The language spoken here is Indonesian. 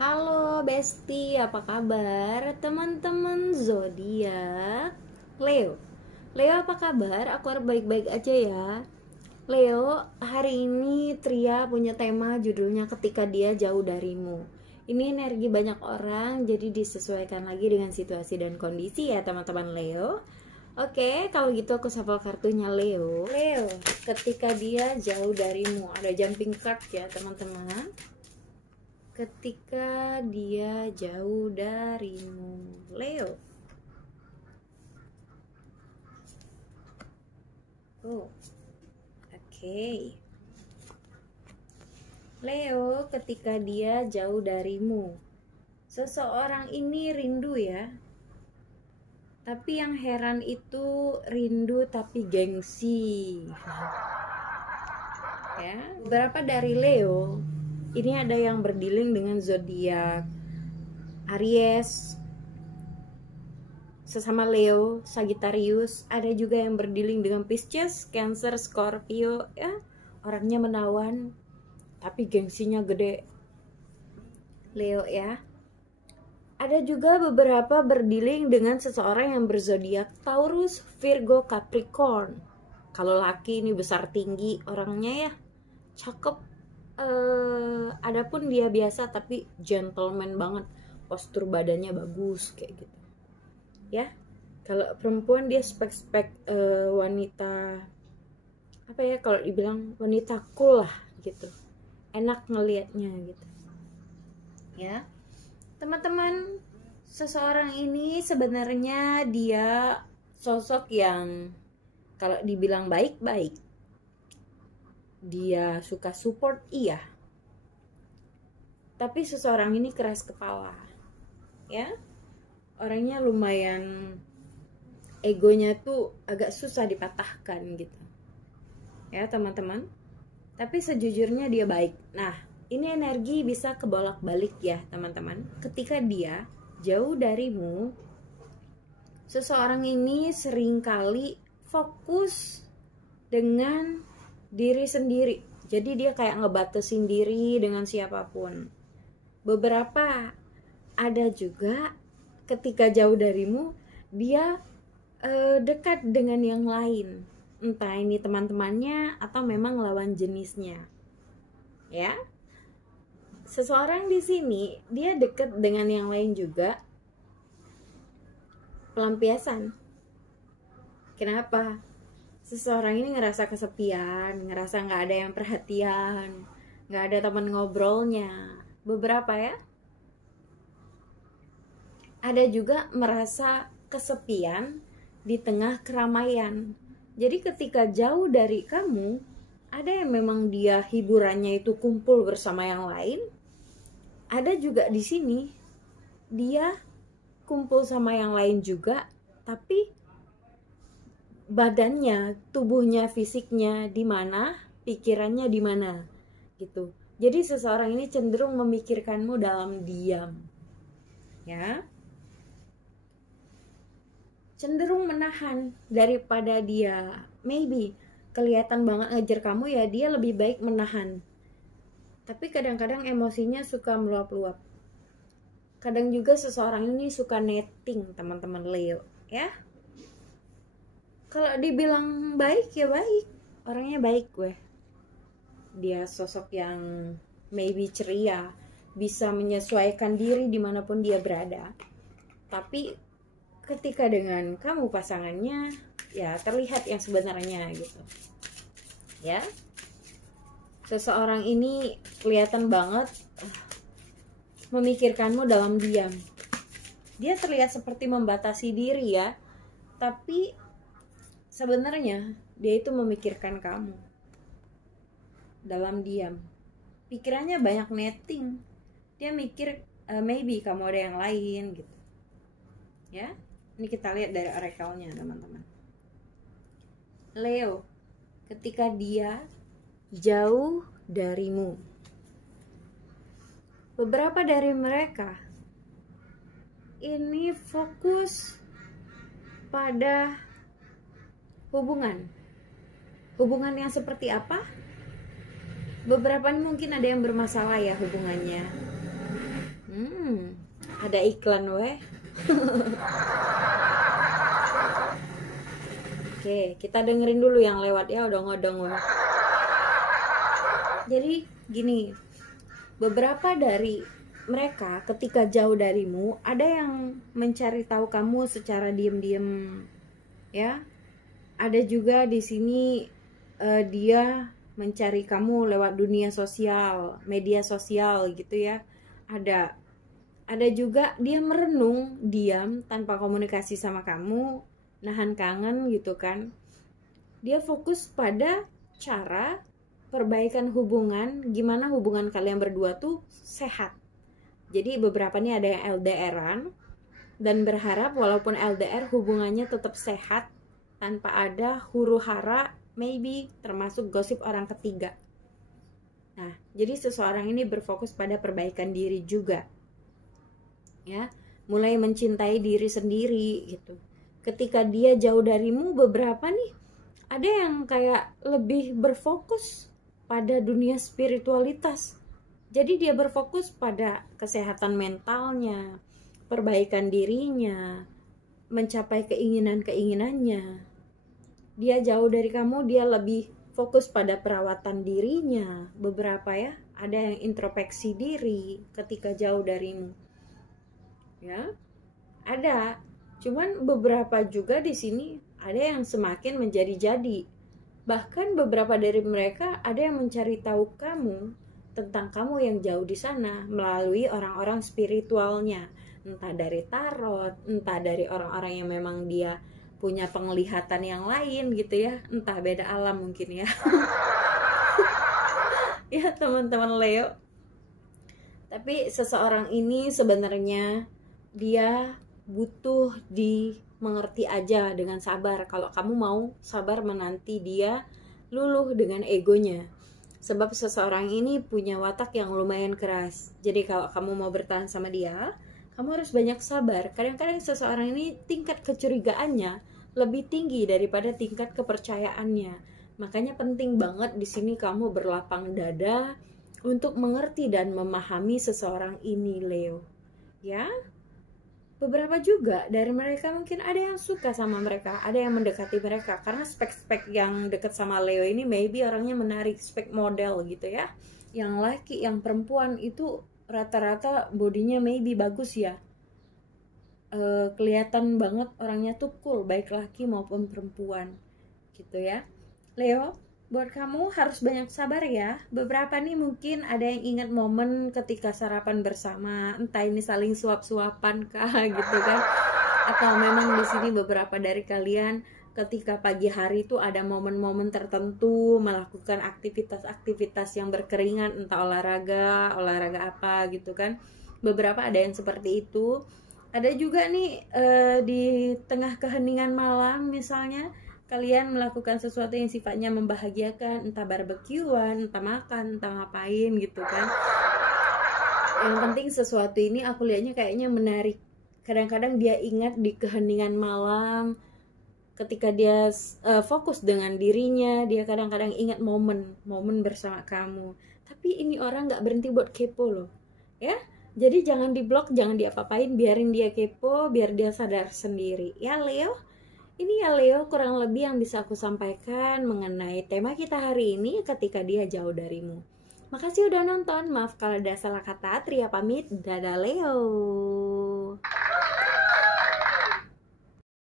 Halo Besti, apa kabar? Teman-teman zodiak Leo. Leo apa kabar? Aku harap baik-baik aja ya. Leo, hari ini Tria punya tema judulnya Ketika Dia Jauh Darimu. Ini energi banyak orang, jadi disesuaikan lagi dengan situasi dan kondisi ya teman-teman Leo. Oke, kalau gitu aku shuffle kartunya Leo. Leo, ketika dia jauh darimu. Ada jumping card ya teman-teman. Ketika dia jauh darimu, Leo. Oh, oke. Leo, ketika dia jauh darimu, seseorang ini rindu ya. Tapi yang heran itu rindu tapi gengsi. Ya, berapa dari Leo? Ini ada yang berdealing dengan zodiak Aries, sesama Leo, Sagittarius. Ada juga yang berdealing dengan Pisces, Cancer, Scorpio. Ya, orangnya menawan tapi gengsinya gede, Leo ya. Ada juga beberapa berdealing dengan seseorang yang berzodiak Taurus, Virgo, Capricorn. Kalau laki ini besar tinggi orangnya ya, cakep. Adapun dia biasa tapi gentleman banget, postur badannya bagus kayak gitu ya. Kalau perempuan dia spek-spek wanita, apa ya, kalau dibilang wanita cool lah gitu, enak ngelihatnya gitu ya teman-teman. Seseorang ini sebenarnya dia sosok yang kalau dibilang baik-baik, dia suka support iya, tapi seseorang ini keras kepala ya. Orangnya lumayan, egonya tuh agak susah dipatahkan gitu ya teman-teman. Tapi sejujurnya dia baik. Nah, ini energi bisa kebolak-balik ya teman-teman. Ketika dia jauh darimu, seseorang ini seringkali fokus dengan diri sendiri. Jadi dia kayak ngebatasin diri dengan siapapun. Beberapa ada juga ketika jauh darimu, dia dekat dengan yang lain. Entah ini teman-temannya atau memang lawan jenisnya. Ya. Seseorang di sini dia dekat dengan yang lain juga. Pelampiasan. Kenapa? Seseorang ini ngerasa kesepian, ngerasa nggak ada yang perhatian, nggak ada teman ngobrolnya. Beberapa ya. Ada juga merasa kesepian di tengah keramaian. Jadi ketika jauh dari kamu, ada yang memang dia hiburannya itu kumpul bersama yang lain. Ada juga di sini dia kumpul sama yang lain juga, tapi badannya, tubuhnya, fisiknya di mana, pikirannya di mana gitu. Jadi seseorang ini cenderung memikirkanmu dalam diam. Ya. Cenderung menahan daripada dia maybe kelihatan banget ngejar kamu ya, dia lebih baik menahan. Tapi kadang-kadang emosinya suka meluap-luap. Kadang juga seseorang ini suka netting teman-teman Leo ya. Kalau dibilang baik ya baik, orangnya baik gue. Dia sosok yang maybe ceria, bisa menyesuaikan diri dimanapun dia berada. Tapi ketika dengan kamu pasangannya, ya terlihat yang sebenarnya gitu ya. Seseorang ini kelihatan banget memikirkanmu dalam diam. Dia terlihat seperti membatasi diri ya, tapi sebenarnya dia itu memikirkan kamu dalam diam. Pikirannya banyak netting. Dia mikir maybe kamu ada yang lain gitu ya. Ini kita lihat dari oracle-nya teman-teman. Leo, ketika dia jauh darimu, beberapa dari mereka ini fokus pada hubungan. Hubungan yang seperti apa? Beberapa ini mungkin ada yang bermasalah ya hubungannya. Ada iklan weh. Oke, kita dengerin dulu yang lewat ya, odong-odong weh. Jadi gini, beberapa dari mereka ketika jauh darimu, ada yang mencari tahu kamu secara diam-diam, ya. Ada juga di sini dia mencari kamu lewat dunia sosial, media sosial gitu ya. Ada juga dia merenung diam tanpa komunikasi sama kamu, nahan kangen gitu kan. Dia fokus pada cara perbaikan hubungan, gimana hubungan kalian berdua tuh sehat. Jadi beberapa nih ada yang LDR-an dan berharap walaupun LDR hubungannya tetap sehat tanpa ada huru-hara, maybe termasuk gosip orang ketiga. Nah, jadi seseorang ini berfokus pada perbaikan diri juga. Ya, mulai mencintai diri sendiri gitu. Ketika dia jauh darimu, beberapa nih ada yang kayak lebih berfokus pada dunia spiritualitas. Jadi dia berfokus pada kesehatan mentalnya, perbaikan dirinya, mencapai keinginan-keinginannya. Dia jauh dari kamu, dia lebih fokus pada perawatan dirinya. Beberapa ya, ada yang introspeksi diri ketika jauh darimu. Ya, ada. Cuman beberapa juga di sini ada yang semakin menjadi-jadi. Bahkan beberapa dari mereka ada yang mencari tahu kamu tentang kamu yang jauh di sana melalui orang-orang spiritualnya, entah dari tarot, entah dari orang-orang yang memang dia punya penglihatan yang lain gitu ya, entah beda alam mungkin ya. Ya teman-teman Leo. Tapi seseorang ini sebenarnya dia butuh dimengerti aja dengan sabar. Kalau kamu mau sabar menanti dia luluh dengan egonya. Sebab seseorang ini punya watak yang lumayan keras. Jadi kalau kamu mau bertahan sama dia, kamu harus banyak sabar. Kadang-kadang seseorang ini tingkat kecurigaannya lebih tinggi daripada tingkat kepercayaannya. Makanya penting banget di sini kamu berlapang dada untuk mengerti dan memahami seseorang ini, Leo. Ya, beberapa juga dari mereka mungkin ada yang suka sama mereka, ada yang mendekati mereka karena spek-spek yang deket sama Leo ini maybe orangnya menarik, spek model gitu ya. Yang laki, yang perempuan itu rata-rata bodinya maybe bagus ya. Kelihatan banget orangnya tuh cool, baik laki maupun perempuan gitu ya. Leo, buat kamu harus banyak sabar ya. Beberapa nih mungkin ada yang ingat momen ketika sarapan bersama, entah ini saling suap-suapan kah gitu kan, atau memang di sini beberapa dari kalian ketika pagi hari itu ada momen-momen tertentu melakukan aktivitas-aktivitas yang berkeringat, entah olahraga apa gitu kan. Beberapa ada yang seperti itu. Ada juga nih di tengah keheningan malam misalnya kalian melakukan sesuatu yang sifatnya membahagiakan, entah barbekyuan, entah makan, entah ngapain gitu kan. Yang penting sesuatu ini aku lihatnya kayaknya menarik. Kadang-kadang dia ingat di keheningan malam ketika dia fokus dengan dirinya, dia kadang-kadang ingat momen bersama kamu. Tapi ini orang gak berhenti buat kepo loh ya. Jadi jangan diblok, jangan diapa-apain, biarin dia kepo, biar dia sadar sendiri. Ya Leo, ini ya Leo kurang lebih yang bisa aku sampaikan mengenai tema kita hari ini ketika dia jauh darimu. Makasih udah nonton, maaf kalau ada salah kata, Tria pamit, dadah Leo.